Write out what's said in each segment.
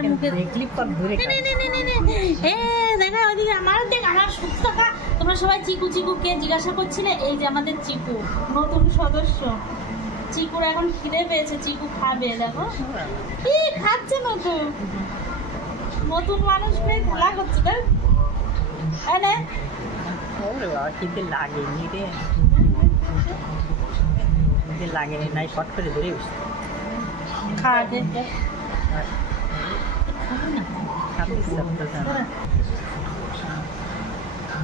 আমার মুখে ক্লিপ কর ধরে দেখা ওদিকে আমার দেখ আমার সুস্থ খা। তোমরা সবাই চিকু চিকু কে জিজ্ঞাসা করছিলে, এই যে আমাদের চিকু নতুন সদস্য। চিকুর এখন খিদে পেয়েছে, চিকু খাবে। দেখো কি খাচ্ছে নতুন নতুন মানুষ পেয়ে খেলা করছে। দেখ এনে ওরে বাবা খিদে লাগেনি রে, খিদে লাগেনি নাই ফট করে ধরে বসে খাবে।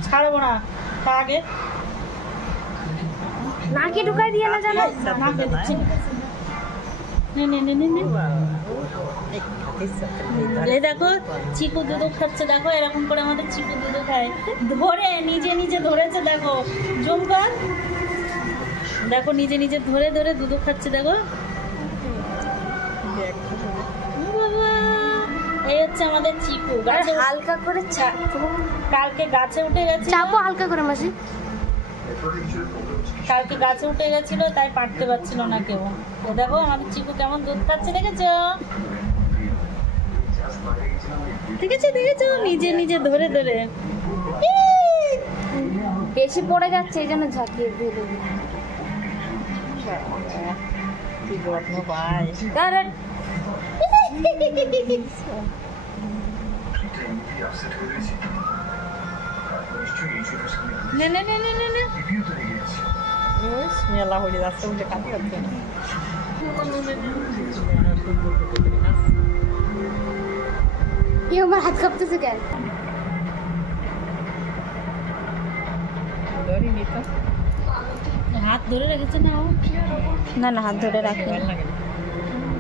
ছাড়বো না, আগে নাকে ঢুকাই দিয়ে না জানো। এই দেখো চিকু দুধ খাচ্ছে, দেখো এরকম করে আমাদের চিকু দুধ খায়, ধরে নিজে নিজে ধরেছে। দেখো জুম কর, দেখো নিজে নিজে ধরে ধরে দুধ খাচ্ছে। দেখো বাবা, এই হচ্ছে আমাদের চিকু। গাছে হালকা করে চাপো, কালকে গাছে উঠে গেছে, চাপো হালকা করে মাসি। কালকে গাছে উঠে গেছিল তাই পারতে পারছিল না কেউ। ও দেখো আমাদের চিকু কেমন দুধ খাচ্ছে, দেখেছো দেখেছো দেখেছো, নিজে নিজে ধরে ধরে। বেশি পড়ে যাচ্ছে এই জন্য ঝাঁকিয়ে দিয়ে দেবো। কি যত্ন পাই। নে নে নে নে নে নে। মেলা হয়ে যাচ্ছে বলে কাঁদি হচ্ছে না। কি আমার হাত কাঁপতেছে কেন? ধরিনি তো, হাত ধরে রেখেছে না ও? না না হাত ধরে রাখি। ভালো লাগে না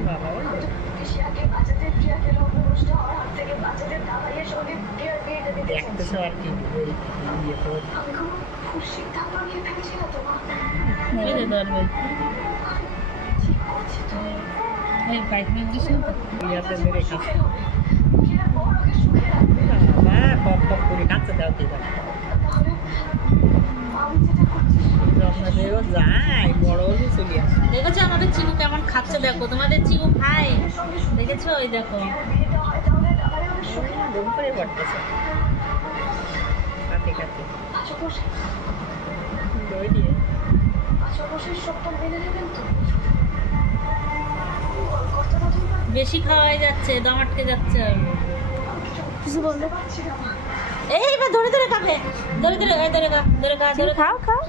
বাবা। দেখতেছো আর কি ইয়ে তো ইয়াতে মেরে খাচ্ছে বাবা, টপ টপ করে কাছে দাও দিদা। যত্ন দেও যায়, বড় হলে চলে আসে। দেখেছো আমাদের চিকু কেমন খাচ্ছে? দেখো তোমাদের চিকু খায়, দেখেছো? ওই দেখো দম করে পড়তেছে কাতে কাতে দই দিয়ে। বেশি খাওয়াই যাচ্ছে, দম আটকে যাচ্ছে। কিছু বললো? এইবার ধরে ধরে খাবে, ধরে ধরে ধরে খা, ধরে খা, ধরে খাও খাও।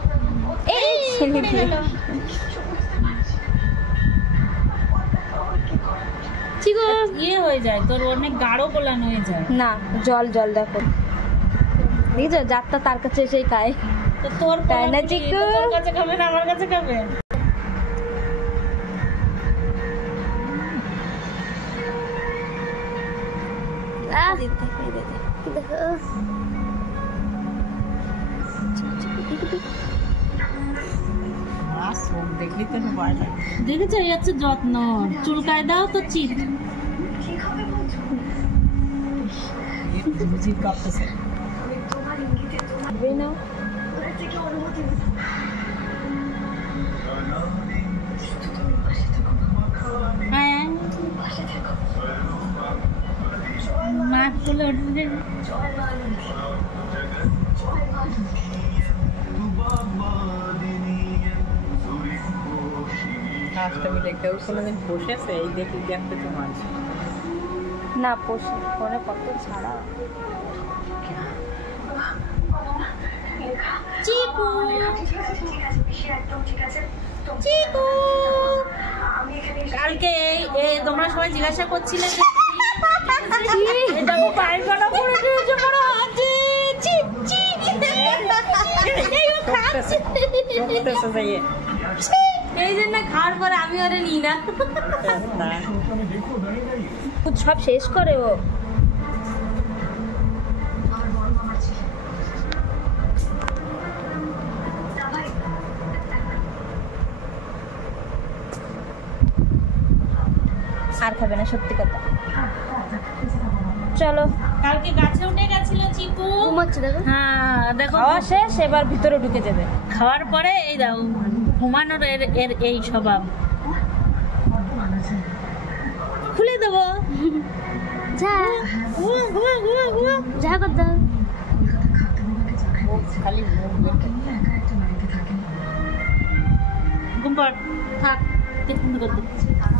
এই ছেলে খেলো। চিকু ইয়ে হয়ে যায় তোর, অনেক গাঢ় গোলান হয়ে যায়। না জল জল দেখো, দেখছো যাত্রা তার কাছে এসেই খায়। তো তোর তাই না পোলা চিকু? তো তোর কাছে খাবে না আমার কাছে খাবে? দেখলি তো ভয় লাগে। দেখেছো এই হচ্ছে যত্ন, চুলকায় দাও তো চিত। জিত কাঁপতেছে না হ্যাঁ মা তুলে উঠবে। কাজটা মিলে কেউ কোনোদিন বসেছে এই দেখি দেখতে তো মানুষ না পোষে ফোনে কত ছাড়া। চিকু চিকু, কালকে এই তোমরা সবাই জিজ্ঞাসা করছিলে যে এটা আমি পায়খানা করে দিয়েছে মনে আছে। এই জন্য খাওয়ার পরে আমি ওরে নিই না। সব শেষ করে ও। আর খাবে না সত্যি কথা। চলো কালকে গাছে উঠে গেছিল চিকু, ঘুমাচ্ছে দেখো। হ্যাঁ দেখো খাওয়া শেষ, এবার ভিতরে ঢুকে যাবে। খাওয়ার পরে এই দাও ঘুমানোর এর এই স্বভাব। খুলে দেবো যা ঘুমা ঘুমা ঘুমা ঘুমা যা কর দাও খালি ঘুম পাড় থাক দেখুন করতে